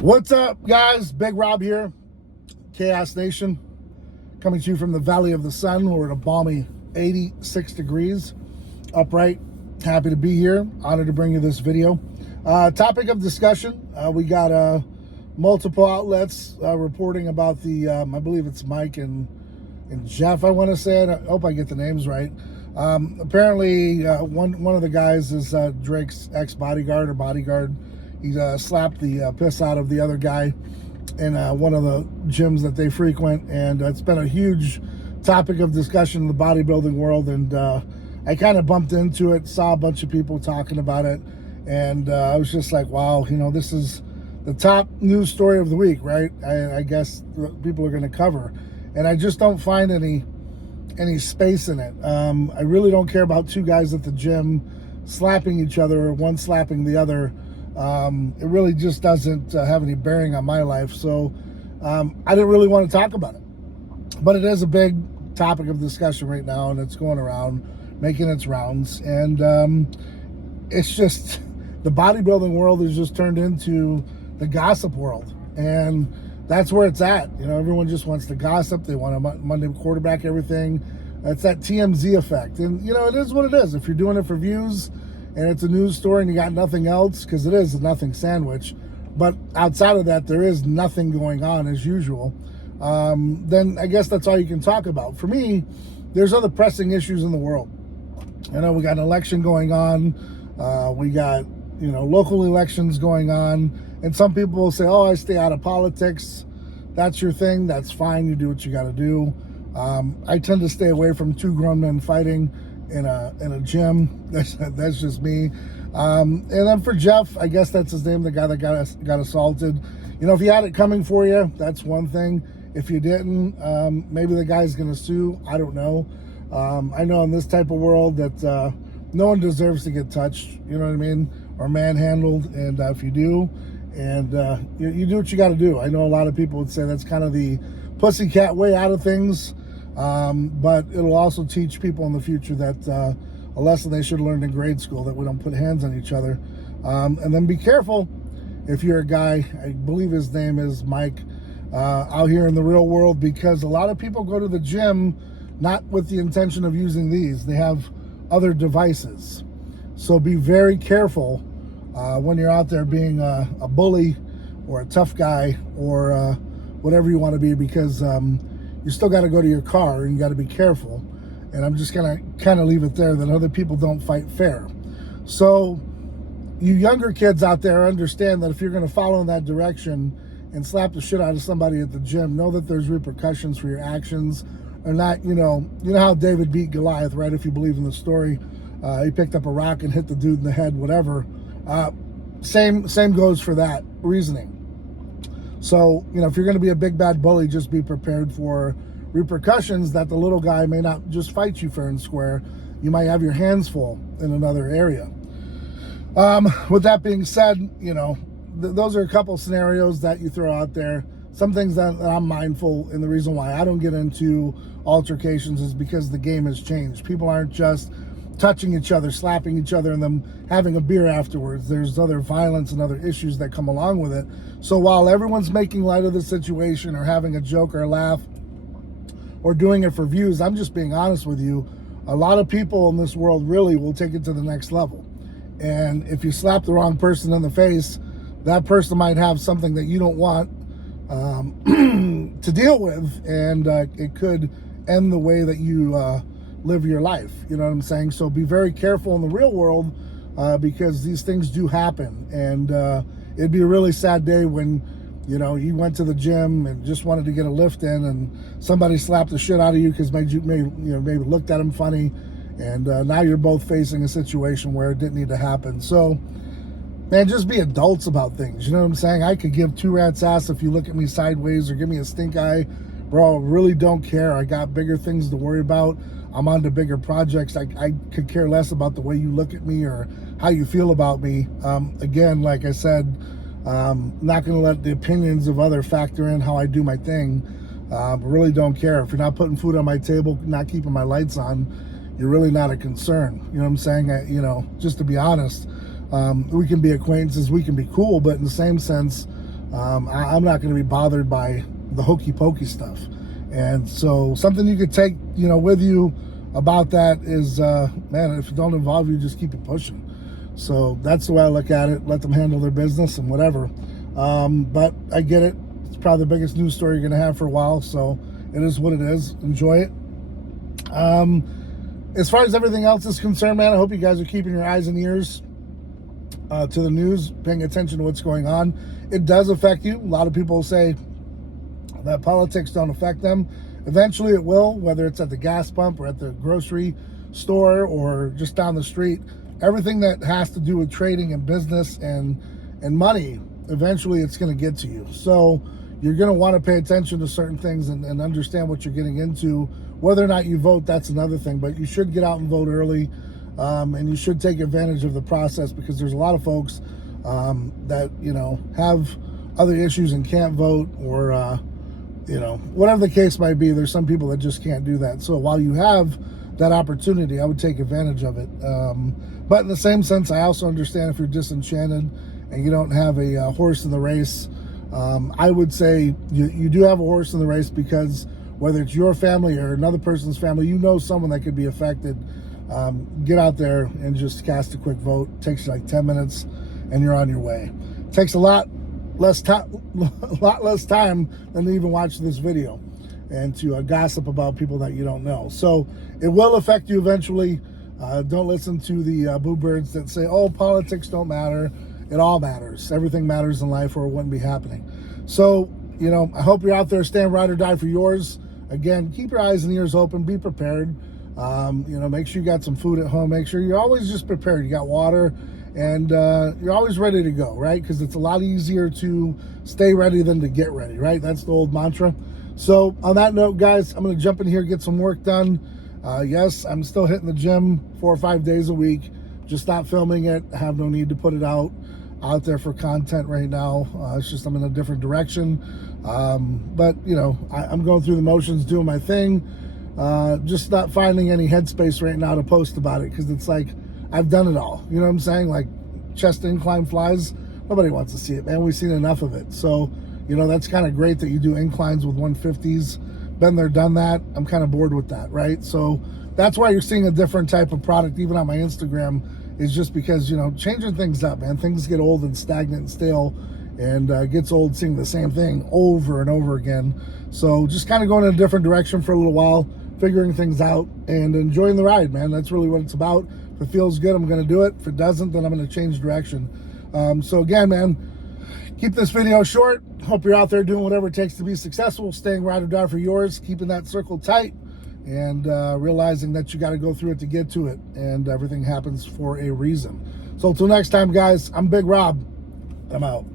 What's up, guys? Big Rob here, Chaos Nation, coming to you from the Valley of the Sun. We're at a balmy 86 degrees, upright. Happy to be here. Honored to bring you this video. Topic of discussion, we got multiple outlets reporting about the, I believe it's Mike and Jeff, I want to say it. I hope I get the names right. Apparently, one of the guys is Drake's ex-bodyguard or bodyguard. He slapped the piss out of the other guy in one of the gyms that they frequent, and it's been a huge topic of discussion in the bodybuilding world, and I kind of bumped into it, saw a bunch of people talking about it, and I was just like, wow, you know, this is the top news story of the week, right? I guess people are going to cover, and I just don't find any space in it. I really don't care about two guys at the gym slapping each other or one slapping the other. It really just doesn't have any bearing on my life. So I didn't really want to talk about it. But it is a big topic of discussion right now, and it's going around, making its rounds. And it's just, the bodybuilding world has just turned into the gossip world. And that's where it's at. You know, everyone just wants to gossip. They want to Monday quarterback everything. It's that TMZ effect. And, you know, it is what it is. If you're doing it for views, and it's a news story and you got nothing else, because it is a nothing sandwich, but outside of that, there is nothing going on as usual, then I guess that's all you can talk about. For me, there's other pressing issues in the world. You know, we got an election going on. We got, you know, local elections going on. And some people will say, oh, I stay out of politics. That's your thing. That's fine. You do what you got to do. I tend to stay away from two grown men fighting in a gym. That's just me. And then for Jeff, I guess that's his name, the guy that got assaulted. You know, if you had it coming for you, that's one thing. If you didn't, maybe the guy's gonna sue. I don't know. I know in this type of world that no one deserves to get touched, you know what I mean, or manhandled. And if you do, and you do what you got to do. I know a lot of people would say that's kind of the pussycat way out of things. But it'll also teach people in the future that a lesson they should have learned in grade school, that we don't put hands on each other. And then be careful if you're a guy, I believe his name is Mike, out here in the real world, because a lot of people go to the gym not with the intention of using these. They have other devices. So be very careful when you're out there being a bully or a tough guy or whatever you want to be, because you still got to go to your car and you got to be careful. And I'm just going to kind of leave it there, that other people don't fight fair. So you younger kids out there, understand that if you're going to follow in that direction and slap the shit out of somebody at the gym, know that there's repercussions for your actions. Or not, you know how David beat Goliath, right? If you believe in the story, he picked up a rock and hit the dude in the head, whatever. Same goes for that reasoning. So, you know, if you're going to be a big bad bully, just be prepared for repercussions, that the little guy may not just fight you fair and square. You might have your hands full in another area. With that being said, you know, those are a couple scenarios that you throw out there. Some things that I'm mindful, and the reason why I don't get into altercations is because the game has changed. People aren't just touching each other, slapping each other, and them having a beer afterwards. There's other violence and other issues that come along with it. So while everyone's making light of the situation or having a joke or a laugh or doing it for views, I'm just being honest with you. A lot of people in this world really will take it to the next level. And if you slap the wrong person in the face, that person might have something that you don't want to deal with, and it could end the way that you live your life. You know what I'm saying? So be very careful in the real world, because these things do happen. And it'd be a really sad day when, you know, you went to the gym and just wanted to get a lift in, and somebody slapped the shit out of you because maybe looked at them funny, and now you're both facing a situation where it didn't need to happen. So, man, just be adults about things. You know what I'm saying? I could give two rats ass if you look at me sideways or give me a stink eye. Bro, I really don't care. I got bigger things to worry about. I'm on to bigger projects. I could care less about the way you look at me or how you feel about me. Again, like I said, not going to let the opinions of others factor in how I do my thing. Really don't care. If you're not putting food on my table, not keeping my lights on, you're really not a concern. You know what I'm saying? You know, just to be honest, we can be acquaintances, we can be cool, but in the same sense, I'm not going to be bothered by the hokey pokey stuff. And so something you could take, with you about that is, man, if it don't involve you, just keep it pushing. So that's the way I look at it. Let them handle their business and whatever. But I get it. It's probably the biggest news story you're going to have for a while. So it is what it is. Enjoy it. As far as everything else is concerned, man, I hope you guys are keeping your eyes and ears to the news, paying attention to what's going on. It does affect you. A lot of people say that politics don't affect them. Eventually it will, whether it's at the gas pump or at the grocery store or just down the street. Everything that has to do with trading and business and money, eventually it's going to get to you. So you're going to want to pay attention to certain things and understand what you're getting into. Whether or not you vote, that's another thing, but you should get out and vote early, and you should take advantage of the process, because there's a lot of folks that, have other issues and can't vote, or, whatever the case might be. There's some people that just can't do that. So while you have that opportunity, I would take advantage of it. But in the same sense, I also understand if you're disenchanted and you don't have a horse in the race. I would say you do have a horse in the race, because whether it's your family or another person's family, someone that could be affected. Get out there and just cast a quick vote. It takes you like 10 minutes and you're on your way. It takes a lot less time than to even watch this video and to gossip about people that you don't know. So it will affect you eventually. Don't listen to the boo birds that say, oh, politics don't matter. It all matters. Everything matters in life, or it wouldn't be happening. So, I hope you're out there staying ride or die for yours. Again, keep your eyes and ears open. Be prepared. Make sure you got some food at home. Make sure you're always just prepared. You got water, and you're always ready to go, right? Because it's a lot easier to stay ready than to get ready, right? That's the old mantra. So on that note, guys, I'm going to jump in here, get some work done. Yes, I'm still hitting the gym 4 or 5 days a week, just not filming it. I have no need to put it out there for content right now. It's just I'm in a different direction. But, I'm going through the motions, doing my thing. Just not finding any headspace right now to post about it, because it's like I've done it all. You know what I'm saying? Like chest incline flies. Nobody wants to see it, man. We've seen enough of it. So, that's kind of great that you do inclines with 150s. Been there, done that. I'm kind of bored with that, right? So that's why you're seeing a different type of product, even on my Instagram, is just because, changing things up, man. Things get old and stagnant and stale, and gets old seeing the same thing over and over again. So just kind of going in a different direction for a little while, figuring things out and enjoying the ride, man. That's really what it's about. If it feels good, I'm going to do it. If it doesn't, then I'm going to change direction. So again, man, keep this video short. Hope you're out there doing whatever it takes to be successful, staying ride or die for yours, keeping that circle tight, and realizing that you got to go through it to get to it, and everything happens for a reason. So until next time, guys, I'm Big Rob. I'm out.